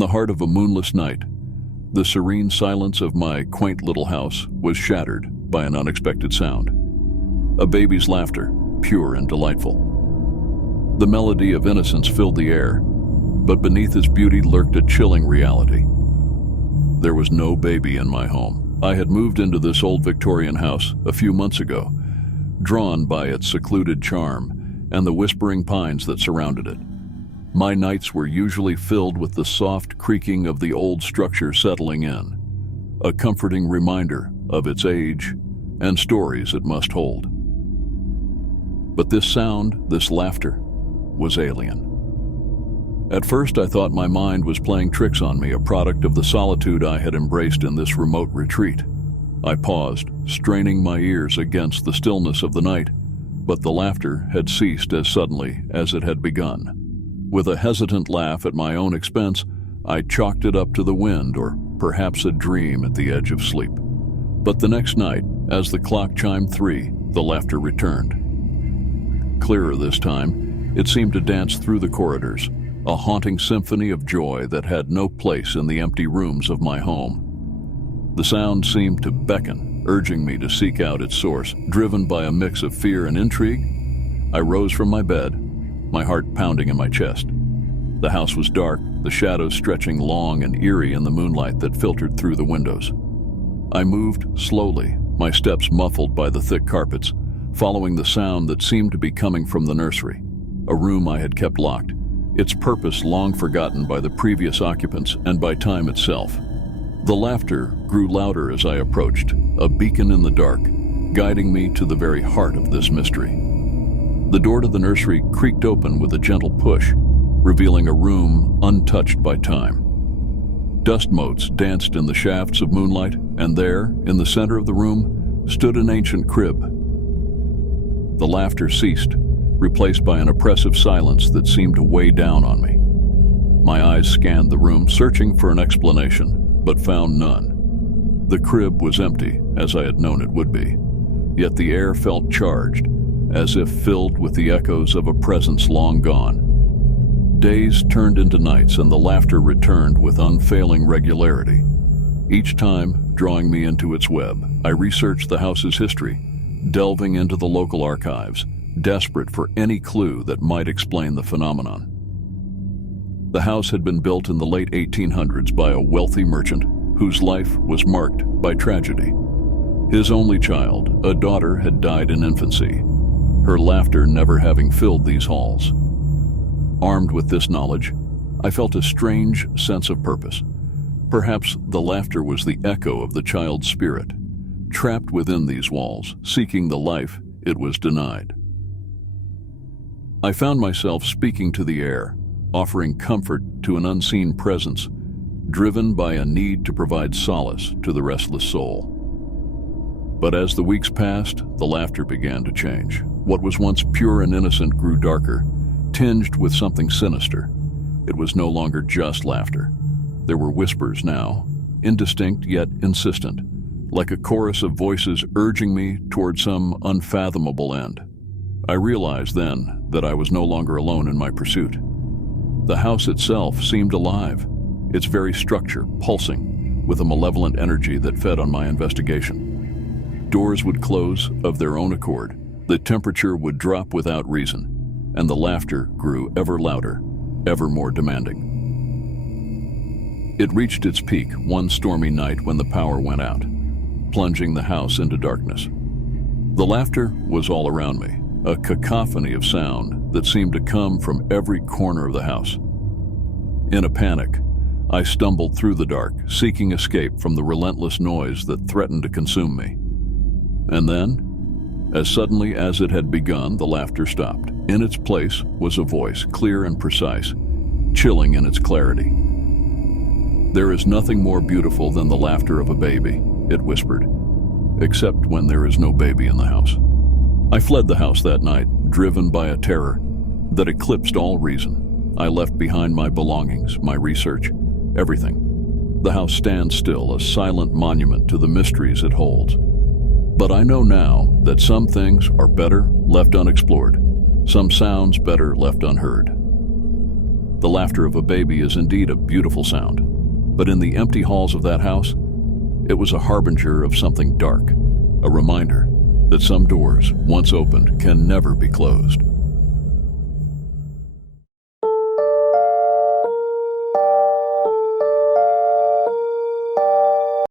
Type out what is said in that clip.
the heart of a moonless night, the serene silence of my quaint little house was shattered by an unexpected sound. A baby's laughter, pure and delightful. The melody of innocence filled the air, but beneath its beauty lurked a chilling reality. There was no baby in my home. I had moved into this old Victorian house a few months ago, drawn by its secluded charm and the whispering pines that surrounded it. My nights were usually filled with the soft creaking of the old structure settling in, a comforting reminder of its age and stories it must hold. But this sound, this laughter, was alien. At first I thought my mind was playing tricks on me, a product of the solitude I had embraced in this remote retreat. I paused, straining my ears against the stillness of the night, but the laughter had ceased as suddenly as it had begun. With a hesitant laugh at my own expense, I chalked it up to the wind or perhaps a dream at the edge of sleep. But the next night, as the clock chimed 3, the laughter returned. Clearer this time, it seemed to dance through the corridors, a haunting symphony of joy that had no place in the empty rooms of my home. The sound seemed to beckon, urging me to seek out its source. Driven by a mix of fear and intrigue, I rose from my bed, my heart pounding in my chest. The house was dark, the shadows stretching long and eerie in the moonlight that filtered through the windows. I moved slowly, my steps muffled by the thick carpets, following the sound that seemed to be coming from the nursery, a room I had kept locked, its purpose long forgotten by the previous occupants and by time itself. The laughter grew louder as I approached, a beacon in the dark, guiding me to the very heart of this mystery. The door to the nursery creaked open with a gentle push, revealing a room untouched by time. Dust motes danced in the shafts of moonlight, and there, in the center of the room, stood an ancient crib. The laughter ceased, replaced by an oppressive silence that seemed to weigh down on me. My eyes scanned the room, searching for an explanation, but found none. The crib was empty, as I had known it would be, yet the air felt charged, as if filled with the echoes of a presence long gone. Days turned into nights, and the laughter returned with unfailing regularity. Each time, drawing me into its web, I researched the house's history, delving into the local archives, desperate for any clue that might explain the phenomenon. The house had been built in the late 1800s by a wealthy merchant whose life was marked by tragedy. His only child, a daughter, had died in infancy, her laughter never having filled these halls. Armed with this knowledge, I felt a strange sense of purpose. Perhaps the laughter was the echo of the child's spirit, trapped within these walls, seeking the life it was denied. I found myself speaking to the air, offering comfort to an unseen presence, driven by a need to provide solace to the restless soul. But as the weeks passed, the laughter began to change. What was once pure and innocent grew darker, tinged with something sinister. It was no longer just laughter. There were whispers now, indistinct yet insistent, like a chorus of voices urging me toward some unfathomable end. I realized then that I was no longer alone in my pursuit. The house itself seemed alive, its very structure pulsing with a malevolent energy that fed on my investigation. Doors would close of their own accord, the temperature would drop without reason, and the laughter grew ever louder, ever more demanding. It reached its peak one stormy night when the power went out, plunging the house into darkness. The laughter was all around me, a cacophony of sound that seemed to come from every corner of the house. In a panic, I stumbled through the dark, seeking escape from the relentless noise that threatened to consume me. And then, as suddenly as it had begun, the laughter stopped. In its place was a voice, clear and precise, chilling in its clarity. "There is nothing more beautiful than the laughter of a baby," it whispered, "except when there is no baby in the house." I fled the house that night, driven by a terror that eclipsed all reason. I left behind my belongings, my research, everything. The house stands still, a silent monument to the mysteries it holds. But I know now that some things are better left unexplored, some sounds better left unheard. The laughter of a baby is indeed a beautiful sound, but in the empty halls of that house, it was a harbinger of something dark, a reminder that some doors, once opened, can never be closed.